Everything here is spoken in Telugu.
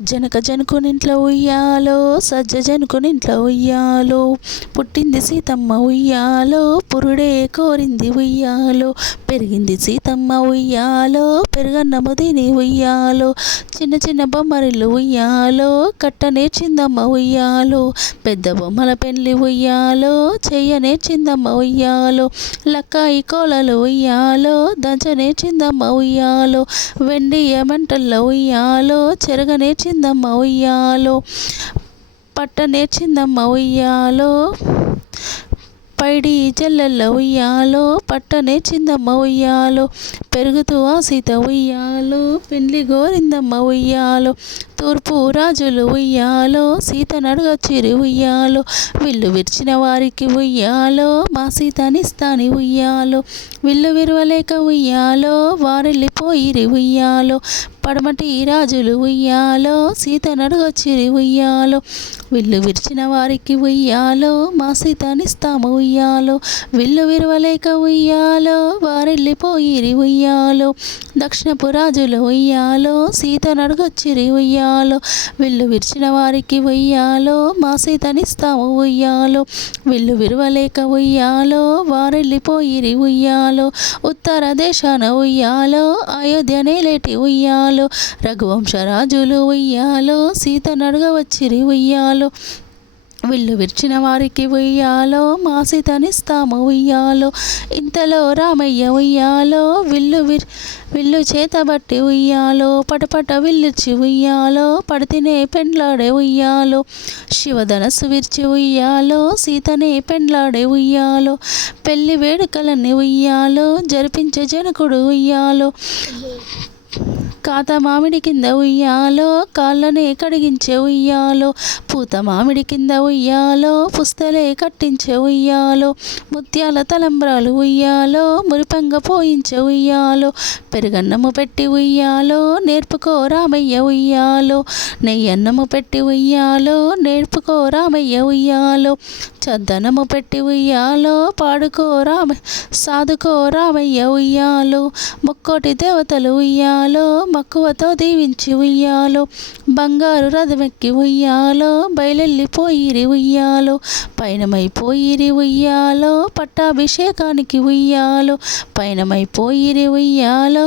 జనక జనుకునింట్లో ఉయ్యాలో, సజ్జ జనుకునింట్లో ఉయ్యాలో, పుట్టింది సీతమ్మ ఉయ్యాలో, పురుడే కోరింది ఉయ్యాలో, పెరిగింది సీతమ్మ ఉయ్యాలో, పెరుగన్నము తిని ఉయ్యాలో, చిన్న చిన్న బొమ్మరిల్లు ఉయ్యాలో, కట్ట నేర్చిందమ్మ ఉయ్యాలో, పెద్ద బొమ్మల పెళ్లి ఉయ్యాలో, చెయ్య నేర్చిందమ్మ ఉయ్యాలో, లక్కాయి కోలలు ఉయ్యాలో, దంచ నేర్చిందమ్మ ఉయ్యాలో, వెండి మంటల్ల ఉయ్యాలో, చెరగ నేర్చిందమ్మ ఉయ్యాలో, పట్ట నేర్చిందమ్మ ఉయ్యాలో, పైడి జల్లెల్ల ఉయ్యాలో, పట్ట నేర్చిందమ్మ ఉయ్యాలో, పెరుగుతూ ఆ సీత ఉయ్యాలో, పెండ్లి గోరిందమ్మ ఉయ్యాలో, తూర్పు రాజులు ఉయ్యాలో, సీత నడుగొచ్చిరి ఉయ్యాలో, విల్లు విరిచిన వారికి ఉయ్యాలో, మా సీతనిస్తాని ఉయ్యాలో, విల్లు విరవలేక ఉయ్యాలో, వారెళ్ళిపోయిరి ఉయ్యాలో, పడమటి రాజులు ఉయ్యాలో, సీత నడుగొచ్చిరి ఉయ్యాలో, విల్లు విరిచిన వారికి ఉయ్యాలో, మా సీతనిస్తాము ఉయ్యాలో, విల్లు విరవలేక ఉయ్యాలో, వారెళ్ళిపోయిరి ఉయ్యాలో, దక్షిణపు రాజులు ఉయ్యాలో, సీత నడుగొచ్చిరి ఉయ్యాలో, విల్లు విరిచిన వారికి ఉయ్యాలో, మా సీతనిస్తాము ఉయ్యాలో, విల్లు విరవలేక ఉయ్యాలో, వారెళ్ళిపోయిరి ఉయ్యాలో, ఉత్తర దేశాన ఉయ్యాలో, అయోధ్య నేలేటి ఉయ్యాలో, రఘువంశరాజులు ఉయ్యాలో, సీత నడుగ వచ్చిరి ఉయ్యాలో, విల్లు విరిచిన వారికి ఉయ్యాలో, మా సీతనిస్తాము ఉయ్యాలో, ఇంతలో రామయ్య ఉయ్యాలో, విల్లు చేతబట్టి ఉయ్యాలో, పటపట విల్లిర్చి ఉయ్యాలో, పడితినే పెండ్లాడే ఉయ్యాలో, శివధనస్సు విరిచి ఉయ్యాలో, సీతనే పెండ్లాడే ఉయ్యాలో, పెళ్లి వేడుకలన్నీ ఉయ్యాలో, జరిపించే జనకుడు ఉయ్యాలో, కాత మామిడి కింద ఉయ్యాలో, కాళ్ళనే కడిగించే ఉయ్యాలో, పూత మామిడి కింద ఉయ్యాలో, పుస్తలే కట్టించే ఉయ్యాలో, ముత్యాల తలంబ్రాలు ఉయ్యాలో, మురిపంగ పోయించే ఉయ్యాలో, పెరుగన్నము పెట్టి ఉయ్యాలో, నేర్పుకో రామయ్య ఉయ్యాలో, నెయ్యన్నము పెట్టి ఉయ్యాలో, నేర్పుకో రామయ్య ఉయ్యాలో, చద్దనము పెట్టి ఉయ్యాలో, పాడుకో సాదుకో రామయ్య ఉయ్యాలో, ముక్కోటి దేవతలు ఉయ్యాలో, మక్కువతో దీవించి ఉయ్యాలో, బంగారు రథమెక్కి ఉయ్యాలో, బయలెళ్ళిపోయిరి ఉయ్యాలో, పయనమైపోయిరి ఉయ్యాలో, పట్టాభిషేకానికి ఉయ్యాలో, పయనమైపోయిరి ఉయ్యాలో,